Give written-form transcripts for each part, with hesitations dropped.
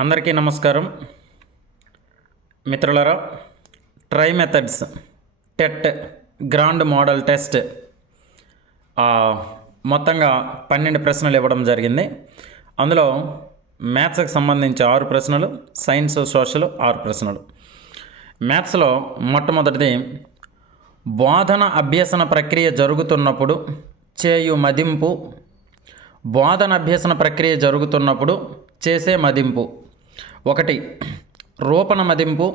అందరికీ నమస్కారం మిత్రులారా. Try methods TET grand model test మొత్తంగా 12 ప్రశ్నలు ఇవ్వడం జరిగింది. అందులో మ్యాథ్స్కి సంబంధించి 6 ప్రశ్నలు, సైన్స్ సోషల్ 6 ప్రశ్నలు. మ్యాథ్స్లో మొట్టమొదటిది, బోధన అభ్యసన ప్రక్రియ జరుగుతున్నప్పుడు చేయు మదింపు. బోధన అభ్యసన ప్రక్రియ జరుగుతున్నప్పుడు చేసే మదింపు: 1 రూపణ మదింపు,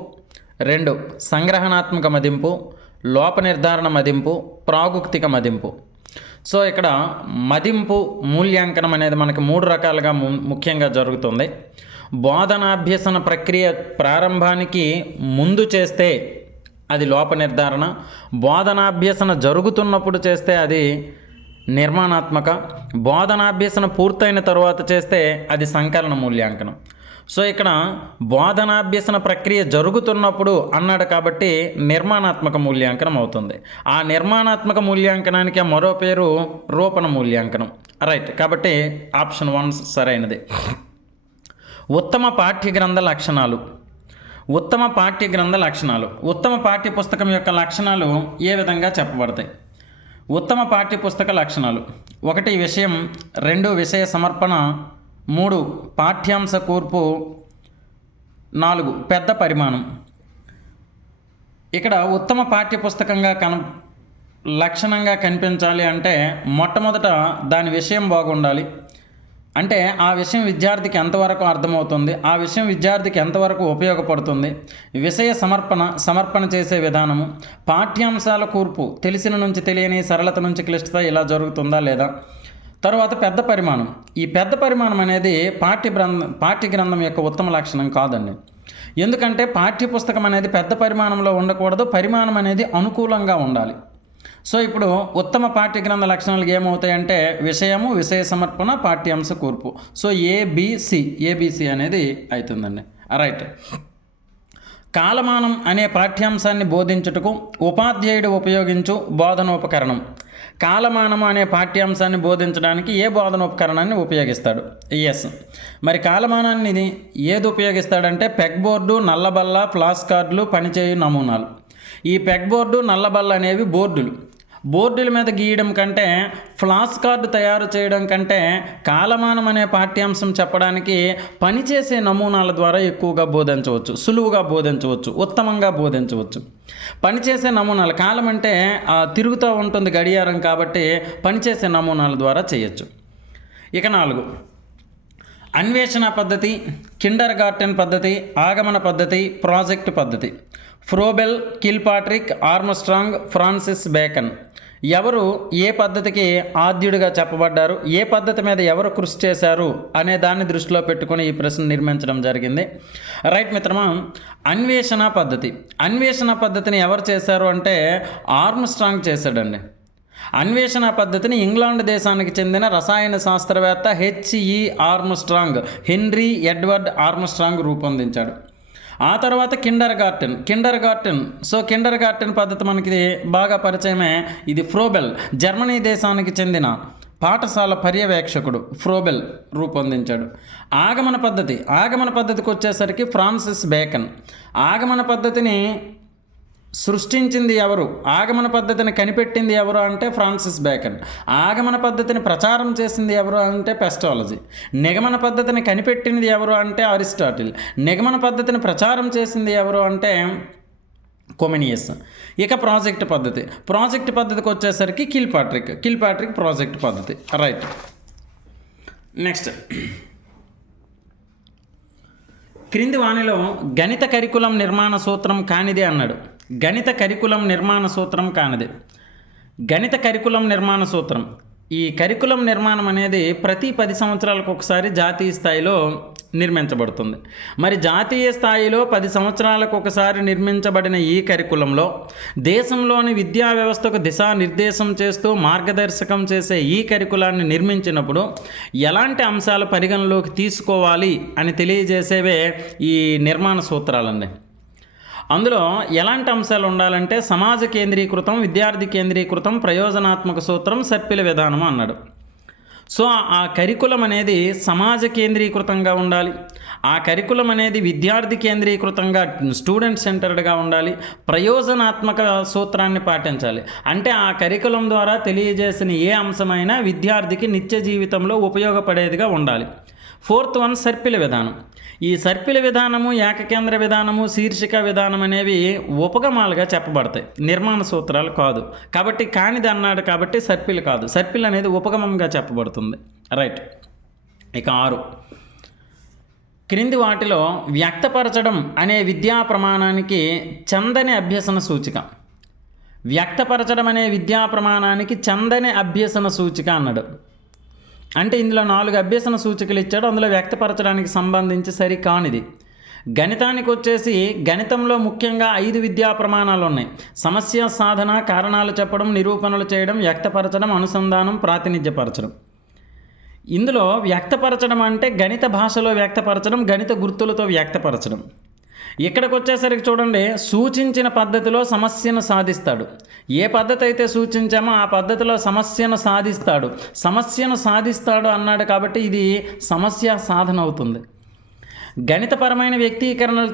2 సంగ్రహణాత్మక మదింపు, లోప నిర్ధారణ మదింపు, ప్రాగుక్తిక మదింపు. సో ఇక్కడ మదింపు మూల్యాంకనం అనేది మనకి 3 రకాలుగా ముఖ్యంగా జరుగుతుంది. బోధనాభ్యసన ప్రక్రియ ప్రారంభానికి ముందు చేస్తే అది లోప నిర్ధారణ, బోధనాభ్యసన జరుగుతున్నప్పుడు చేస్తే అది నిర్మాణాత్మక, బోధనాభ్యసన పూర్తయిన తర్వాత చేస్తే అది సంకలన మూల్యాంకనం. సో ఇక్కడ బోధనాభ్యసన ప్రక్రియ జరుగుతున్నప్పుడు అన్నాడు కాబట్టి నిర్మాణాత్మక మూల్యాంకనం అవుతుంది. ఆ నిర్మాణాత్మక మూల్యాంకనానికి మరో పేరు రూపణ మూల్యాంకనం. రైట్, కాబట్టి ఆప్షన్ 1 సరైనది. ఉత్తమ పాఠ్యగ్రంథ లక్షణాలు. ఉత్తమ పాఠ్యగ్రంథ లక్షణాలు. ఉత్తమ పాఠ్యపుస్తకం యొక్క లక్షణాలు ఏ విధంగా చెప్పబడతాయి? ఉత్తమ పాఠ్యపుస్తక లక్షణాలు: 1 విషయం, 2 విషయ సమర్పణ, 3 పాఠ్యాంశ కూర్పు, 4 పెద్ద పరిమాణం. ఇక్కడ ఉత్తమ పాఠ్యపుస్తకంగా లక్షణంగా కనిపించాలి అంటే మొట్టమొదట దాని విషయం బాగుండాలి. అంటే ఆ విషయం విద్యార్థికి ఎంతవరకు అర్థమవుతుంది, ఆ విషయం విద్యార్థికి ఎంతవరకు ఉపయోగపడుతుంది. విషయ సమర్పణ చేసే విధానము, పాఠ్యాంశాల కూర్పు, తెలిసిన నుంచి తెలియని, సరళత నుంచి క్లిష్టత ఇలా జరుగుతుందా లేదా. తరువాత పెద్ద పరిమాణం. ఈ పెద్ద పరిమాణం అనేది పాఠ్యగ్రంథం యొక్క ఉత్తమ లక్షణం కాదండి. ఎందుకంటే పాఠ్యపుస్తకం అనేది పెద్ద పరిమాణంలో ఉండకూడదు, పరిమాణం అనేది అనుకూలంగా ఉండాలి. సో ఇప్పుడు ఉత్తమ పాఠ్యగ్రంథ లక్షణాలు ఏమవుతాయంటే విషయము, విషయ సమర్పణ, పాఠ్యాంశ కూర్పు. సో ఏబిసి అనేది అవుతుందండి. రైట్. కాలమానం అనే పాఠ్యాంశాన్ని బోధించుటకు ఉపాధ్యాయుడు ఉపయోగించు బోధనోపకరణం. కాలమానం అనే పాఠ్యాంశాన్ని బోధించడానికి ఏ బోధనోపకరణాన్ని ఉపయోగిస్తాడు? ఎస్. మరి కాలమానాన్ని ఏది ఉపయోగిస్తాడంటే పెగ్ బోర్డు, నల్లబల్ల, ఫ్లాష్ కార్డులు, పనిచేయు నమూనాలు. ఈ పెగ్ బోర్డు, నల్లబల్ల అనేవి బోర్డుల మీద గీయడం కంటే, ఫ్లాష్ కార్డు తయారు చేయడం కంటే కాలమానం అనే పాఠ్యాంశం చెప్పడానికి పనిచేసే నమూనాల ద్వారా ఎక్కువగా బోధించవచ్చు, సులువుగా బోధించవచ్చు, ఉత్తమంగా బోధించవచ్చు. పనిచేసే నమూనాలు, కాలం అంటే తిరుగుతూ ఉంటుంది గడియారం కాబట్టి పనిచేసే నమూనాల ద్వారా చేయొచ్చు. ఇక 4 అన్వేషణ పద్ధతి, కిండర్ గార్టెన్ పద్ధతి, ఆగమన పద్ధతి, ప్రాజెక్ట్ పద్ధతి. Froebel, Kilpatrick, Armstrong, Francis bacon. ఎవరు ఏ పద్ధతికి ఆద్యుడిగా చెప్పబడ్డారు, ఏ పద్ధతి మీద ఎవరు కృషి చేశారు అనే దాన్ని దృష్టిలో పెట్టుకొని ఈ ప్రశ్న నిర్మించడం జరిగింది. రైట్ మిత్రమా. అన్వేషణ పద్ధతిని ఎవరు చేశారు అంటే ఆర్మ్స్ట్రాంగ్ చేశాడండి. అన్వేషణ పద్ధతిని ఇంగ్లాండ్ దేశానికి చెందిన రసాయన శాస్త్రవేత్త హెచ్ఈ ఆర్మ్స్ట్రాంగ్, హెన్రీ ఎడ్వర్డ్ ఆర్మ్స్ట్రాంగ్ రూపొందించాడు. ఆ తర్వాత కిండర్ గార్టెన్. సో కిండర్ గార్టెన్ పద్ధతి మనకి బాగా పరిచయమే. ఇది ఫ్రోబెల్, జర్మనీ దేశానికి చెందిన పాఠశాల పర్యవేక్షకుడు ఫ్రోబెల్ రూపొందించాడు. ఆగమన పద్ధతికి వచ్చేసరికి ఫ్రాన్సిస్ బేకన్. ఆగమన పద్ధతిని సృష్టించింది ఎవరు, ఆగమన పద్ధతిని కనిపెట్టింది ఎవరు అంటే ఫ్రాన్సిస్ బేకన్. ఆగమన పద్ధతిని ప్రచారం చేసింది ఎవరు అంటే పెస్టాలజీ. నిగమన పద్ధతిని కనిపెట్టినది ఎవరు అంటే అరిస్టాటిల్. నిగమన పద్ధతిని ప్రచారం చేసింది ఎవరు అంటే కొమెనియస్. ఇక ప్రాజెక్ట్ పద్ధతికి వచ్చేసరికి కిల్పాట్రిక్ ప్రాజెక్ట్ పద్ధతి. రైట్. నెక్స్ట్, క్రింది వానిలో గణిత కరికులం నిర్మాణ సూత్రం కానిది అన్నాడు. గణిత కరికులం నిర్మాణ సూత్రం. ఈ కరికులం నిర్మాణం అనేది ప్రతి 10 సంవత్సరాలకు ఒకసారి జాతీయ స్థాయిలో నిర్మించబడుతుంది. మరి జాతీయ స్థాయిలో 10 సంవత్సరాలకు ఒకసారి నిర్మించబడిన ఈ కరికులంలో దేశంలోని విద్యా వ్యవస్థకు దిశానిర్దేశం చేస్తూ మార్గదర్శకం చేసే ఈ కరికులాన్ని నిర్మించినప్పుడు ఎలాంటి అంశాలు పరిగణలోకి తీసుకోవాలి అని తెలియజేసేవే ఈ నిర్మాణ సూత్రాలండి. అందులో ఎలాంటి అంశాలు ఉండాలంటే సమాజ కేంద్రీకృతం, విద్యార్థి కేంద్రీకృతం, ప్రయోజనాత్మక సూత్రం, సర్పిల విధానం అన్నాడు. సో ఆ కరికులం అనేది సమాజ కేంద్రీకృతంగా ఉండాలి, ఆ కరికులం అనేది విద్యార్థి కేంద్రీకృతంగా స్టూడెంట్ సెంటర్డ్గా ఉండాలి, ప్రయోజనాత్మక సూత్రాన్ని పాటించాలి. అంటే ఆ కరికులం ద్వారా తెలియజేసిన ఏ అంశమైనా విద్యార్థికి నిత్య జీవితంలో ఉపయోగపడేదిగా ఉండాలి. 4th వన్ సర్పిల విధానం. ఈ సర్పిల విధానము, ఏకకేంద్ర విధానము, శీర్షిక విధానం అనేవి ఉపగమాలుగా చెప్పబడతాయి, నిర్మాణ సూత్రాలు కాదు. కాబట్టి కానిది అన్నాడు కాబట్టి సర్పిల్ కాదు, సర్పిల్ అనేది ఉపగమంగా చెప్పబడుతుంది. రైట్. ఇక 6, క్రింది వాటిలో వ్యక్తపరచడం అనే విద్యా ప్రమాణానికి చందని అభ్యసన సూచిక. వ్యక్తపరచడం అనే విద్యా ప్రమాణానికి చందని అభ్యసన సూచిక అన్నాడు. అంటే ఇందులో 4 అభ్యసన సూచికలు ఇచ్చాడు, అందులో వ్యక్తపరచడానికి సంబంధించి సరికానిది. గణితానికి వచ్చేసి గణితంలో ముఖ్యంగా 5 విద్యా ప్రమాణాలు ఉన్నాయి. సమస్య సాధన, కారణాలు చెప్పడం, నిరూపణలు చేయడం, వ్యక్తపరచడం, అనుసంధానం, ప్రాతినిధ్యపరచడం. ఇందులో వ్యక్తపరచడం అంటే గణిత భాషలో వ్యక్తపరచడం, గణిత గుర్తులతో వ్యక్తపరచడం. ఇక్కడికి వచ్చేసరికి చూడండి, సూచించిన పద్ధతిలో సమస్యను సాధిస్తాడు. ఏ పద్ధతి అయితే సూచించామో ఆ పద్ధతిలో సమస్యను సాధిస్తాడు అన్నాడు కాబట్టి ఇది సమస్య సాధన అవుతుంది. గణితపరమైన వ్యక్తీకరణలు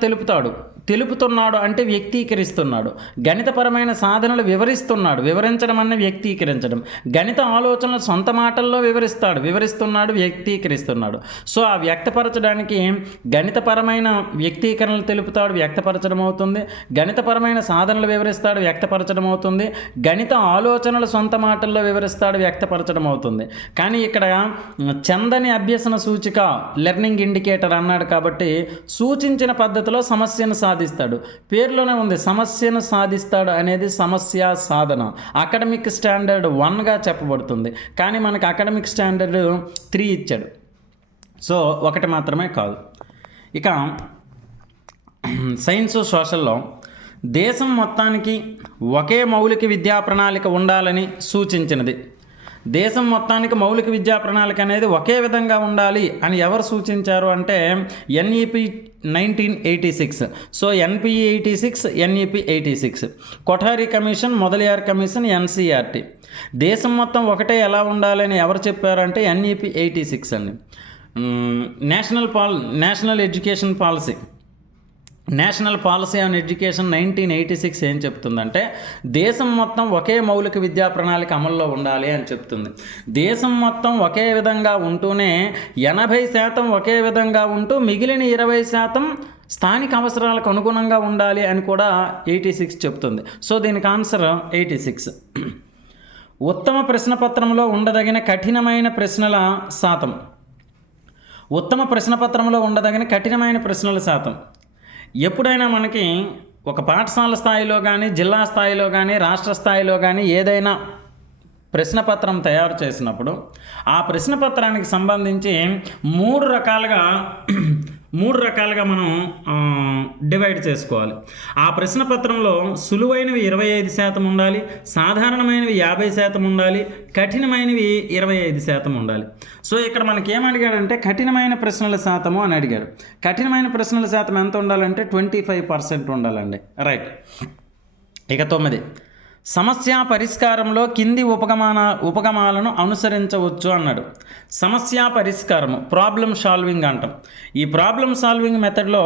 తెలుపుతున్నాడు అంటే వ్యక్తీకరిస్తున్నాడు. గణితపరమైన సాధనలు వివరించడం అన్న వ్యక్తీకరించడం. గణిత ఆలోచనలు సొంత మాటల్లో వివరిస్తున్నాడు, వ్యక్తీకరిస్తున్నాడు. సో ఆ వ్యక్తపరచడానికి గణితపరమైన వ్యక్తీకరణలు తెలుపుతాడు, వ్యక్తపరచడం అవుతుంది. గణితపరమైన సాధనలు వివరిస్తాడు, వ్యక్తపరచడం అవుతుంది. గణిత ఆలోచనలు సొంత మాటల్లో వివరిస్తాడు, వ్యక్తపరచడం అవుతుంది. కానీ ఇక్కడ చందని అభ్యసన సూచిక, లెర్నింగ్ ఇండికేటర్ అన్నాడు కాబట్టి సూచించిన పద్ధతిలో సమస్యను సాధిస్తాడు. పేరులోనే ఉంది, సమస్యను సాధిస్తాడు అనేది సమస్య సాధన. అకాడమిక్ స్టాండర్డ్ 1గా చెప్పబడుతుంది, కానీ మనకు అకాడమిక్ స్టాండర్డ్ 3 ఇచ్చాడు. సో 1 మాత్రమే కాదు. ఇక సైన్స్ సోషల్లో దేశం మొత్తానికి ఒకే మౌలిక విద్యా ప్రణాళిక ఉండాలని సూచించినది. దేశం మొత్తానికి మౌలిక విద్యా ప్రణాళిక అనేది ఒకే విధంగా ఉండాలి అని ఎవరు సూచించారు అంటే NEP 1986. So NPE 86, NEP 86, Kothari commission, Mudaliar commission, NCERT. దేశం మొత్తం ఒకటే ఎలా ఉండాలని ఎవరు చెప్పారంటే ఎన్ఈపి 86 అండి. National education policy, national policy on education 1986 ఏం చెప్తుందంటే దేశం మొత్తం ఒకే మౌలిక విద్యా ప్రణాళిక అమల్లో ఉండాలి అని చెప్తుంది. దేశం మొత్తం ఒకే విధంగా ఉంటూనే 80% ఒకే విధంగా ఉంటూ మిగిలిన 20% స్థానిక అవసరాలకు అనుగుణంగా ఉండాలి అని కూడా 86 చెప్తుంది. సో దీనికి ఆన్సర్ 86. ఉత్తమ ప్రశ్నపత్రంలో ఉండదగిన కఠినమైన ప్రశ్నల శాతం. ఉత్తమ ప్రశ్నపత్రంలో ఉండదగిన కఠినమైన ప్రశ్నల శాతం. ఎప్పుడైనా మనకి ఒక పాఠశాల స్థాయిలో కానీ, జిల్లా స్థాయిలో కానీ, రాష్ట్ర స్థాయిలో కానీ ఏదైనా ప్రశ్నపత్రం తయారు చేసినప్పుడు ఆ ప్రశ్నపత్రానికి సంబంధించి మూడు రకాలుగా మనం డివైడ్ చేసుకోవాలి. ఆ ప్రశ్నపత్రంలో సులువైనవి 25% ఉండాలి, సాధారణమైనవి 50% ఉండాలి, కఠినమైనవి 25% ఉండాలి. సో ఇక్కడ మనకి ఏమడిగాడంటే కఠినమైన ప్రశ్నల శాతము అని అడిగాడు. కఠినమైన ప్రశ్నల శాతం ఎంత ఉండాలంటే 25% ఉండాలండి. రైట్. ఇక 9, సమస్య పరిష్కారంలో కింది ఉపగమాలను అనుసరించవచ్చు అన్నాడు. సమస్య పరిష్కారము, ప్రాబ్లమ్ సాల్వింగ్ అంటాం. ఈ ప్రాబ్లమ్ సాల్వింగ్ మెథడ్లో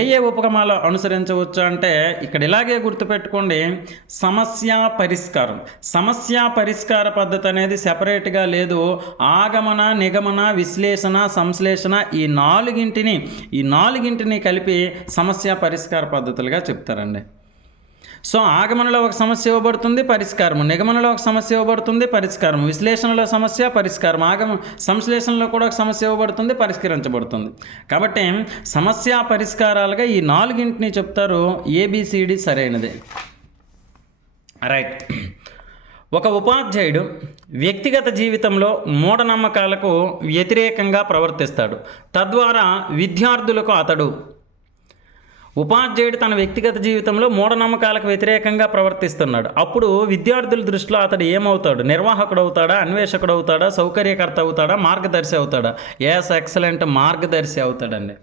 ఏ ఉపగమాలు అనుసరించవచ్చు అంటే ఇక్కడ ఇలాగే గుర్తుపెట్టుకోండి, సమస్య పరిష్కార పద్ధతి అనేది సెపరేట్గా లేదు. ఆగమన, నిగమన, విశ్లేషణ, సంశ్లేషణ ఈ నాలుగింటిని కలిపి సమస్య పరిష్కార పద్ధతులుగా చెప్తారండి. సో ఆగమనలో ఒక సమస్య ఇవ్వబడుతుంది, పరిష్కారము. నిగమనలో ఒక సమస్య ఇవ్వబడుతుంది, పరిష్కారం. విశ్లేషణలో సమస్య, పరిష్కారం. సంశ్లేషణలో కూడా ఒక సమస్య ఇవ్వబడుతుంది, పరిష్కరించబడుతుంది. కాబట్టి సమస్య పరిష్కారాలుగా ఈ నాలుగింటిని చెప్తారు. ఏబిసిడి సరైనది. రైట్. ఒక ఉపాధ్యాయుడు వ్యక్తిగత జీవితంలో మూఢనమ్మకాలకు వ్యతిరేకంగా ప్రవర్తిస్తాడు. తద్వారా విద్యార్థులకు ఉపాధ్యాయుడు తన వ్యక్తిగత జీవితంలో మూఢనమ్మకాలకు వ్యతిరేకంగా ప్రవర్తిస్తున్నాడు. అప్పుడు విద్యార్థుల దృష్టిలో అతడు ఏమవుతాడు? నిర్వాహకుడు అవుతాడా, అన్వేషకుడు అవుతాడా, సౌకర్యకర్త అవుతాడా, మార్గదర్శి అవుతాడా? ఎక్సలెంట్, మార్గదర్శి అవుతాడండి.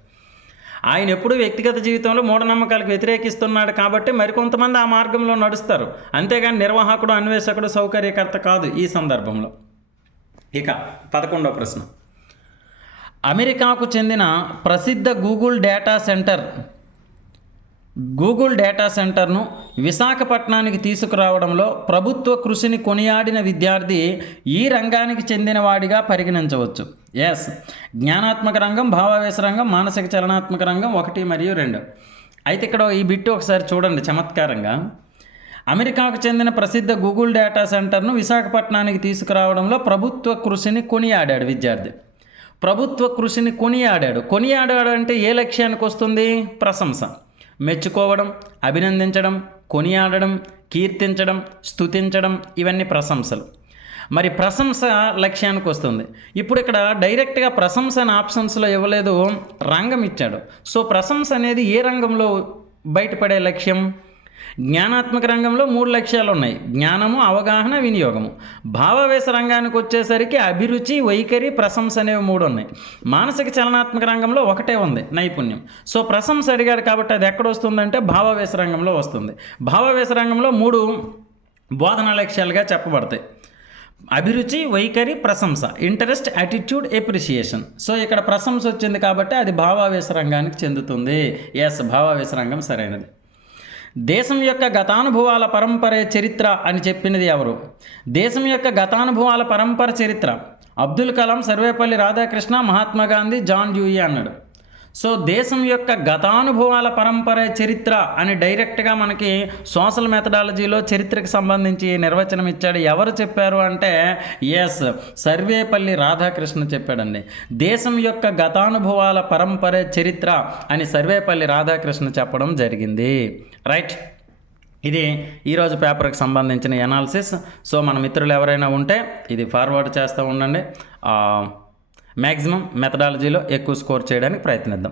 ఆయన ఎప్పుడు వ్యక్తిగత జీవితంలో మూఢనమ్మకాలకు వ్యతిరేకిస్తున్నాడు కాబట్టి మరికొంతమంది ఆ మార్గంలో నడుస్తారు, అంతేగాని నిర్వాహకుడు, అన్వేషకుడు, సౌకర్యకర్త కాదు ఈ సందర్భంలో. ఇక 11వ ప్రశ్న, అమెరికాకు చెందిన ప్రసిద్ధ గూగుల్ డేటా సెంటర్ను విశాఖపట్నానికి తీసుకురావడంలో ప్రభుత్వ కృషిని కొనియాడిన విద్యార్థి ఈ రంగానికి చెందినవాడిగా పరిగణించవచ్చు. ఎస్, జ్ఞానాత్మక రంగం, భావావేశ రంగం, మానసిక చలనాత్మక రంగం 1 మరియు 2. అయితే ఇక్కడ ఈ బిట్టు ఒకసారి చూడండి చమత్కారంగా. అమెరికాకు చెందిన ప్రసిద్ధ గూగుల్ డేటా సెంటర్ను విశాఖపట్నానికి తీసుకురావడంలో ప్రభుత్వ కృషిని కొనియాడాడు విద్యార్థి. ప్రభుత్వ కృషిని కొనియాడాడు అంటే ఏ లక్ష్యానికి వస్తుంది? ప్రశంస, మెచ్చుకోవడం, అభినందించడం, కొనియాడడం, కీర్తించడం, స్తుతించడం, ఇవన్నీ ప్రశంసలు. మరి ప్రశంస లక్ష్యానికి వస్తుంది. ఇప్పుడు ఇక్కడ డైరెక్ట్గా ప్రశంస అని ఆప్షన్స్లో ఇవ్వలేదు, రంగం ఇచ్చాడు. సో ప్రశంస అనేది ఏ రంగంలో బయటపడే లక్ష్యం? జ్ఞానాత్మక రంగంలో 3 లక్ష్యాలు ఉన్నాయి: జ్ఞానము, అవగాహన, వినియోగము. భావావేశ రంగానికి వచ్చేసరికి అభిరుచి, వైఖరి, ప్రశంస అనేవి 3 ఉన్నాయి. మానసిక చలనాత్మక రంగంలో 1 ఉంది, నైపుణ్యం. సో ప్రశంస అడిగాడు కాబట్టి అది ఎక్కడ వస్తుందంటే భావావేశ రంగంలో వస్తుంది. భావావేశ రంగంలో 3 బోధనా లక్ష్యాలుగా చెప్పబడతాయి: అభిరుచి, వైఖరి, ప్రశంస, ఇంట్రెస్ట్, యాటిట్యూడ్, ఎప్రిషియేషన్. సో ఇక్కడ ప్రశంస వచ్చింది కాబట్టి అది భావావేశ రంగానికి చెందుతుంది. ఎస్, భావావేశ రంగం సరైనది. దేశం యొక్క గతానుభవాల పరంపరే చరిత్ర అని చెప్పినది ఎవరు? దేశం యొక్క గతానుభవాల పరంపర చరిత్ర అబ్దుల్ కలాం, సర్వేపల్లి రాధాకృష్ణ, మహాత్మా గాంధీ, జాన్ డ్యూయి అన్నాడు. సో దేశం యొక్క గతానుభవాల పరంపరే చరిత్ర అని డైరెక్ట్గా మనకి సోషల్ మెథడాలజీలో చరిత్రకు సంబంధించి నిర్వచనం ఇచ్చాడు. ఎవరు చెప్పారు అంటే ఎస్, సర్వేపల్లి రాధాకృష్ణ చెప్పాడండి. దేశం యొక్క గతానుభవాల పరంపరే చరిత్ర అని సర్వేపల్లి రాధాకృష్ణ చెప్పడం జరిగింది. రైట్, ఇది ఈరోజు పేపర్కి సంబంధించిన ఎనాలిసిస్. సో మన మిత్రులు ఎవరైనా ఉంటే ఇది ఫార్వర్డ్ చేస్తూ ఉండండి. మ్యాక్సిమం మెథడాలజీలో ఎక్కువ స్కోర్ చేయడానికి ప్రయత్నిద్దాం.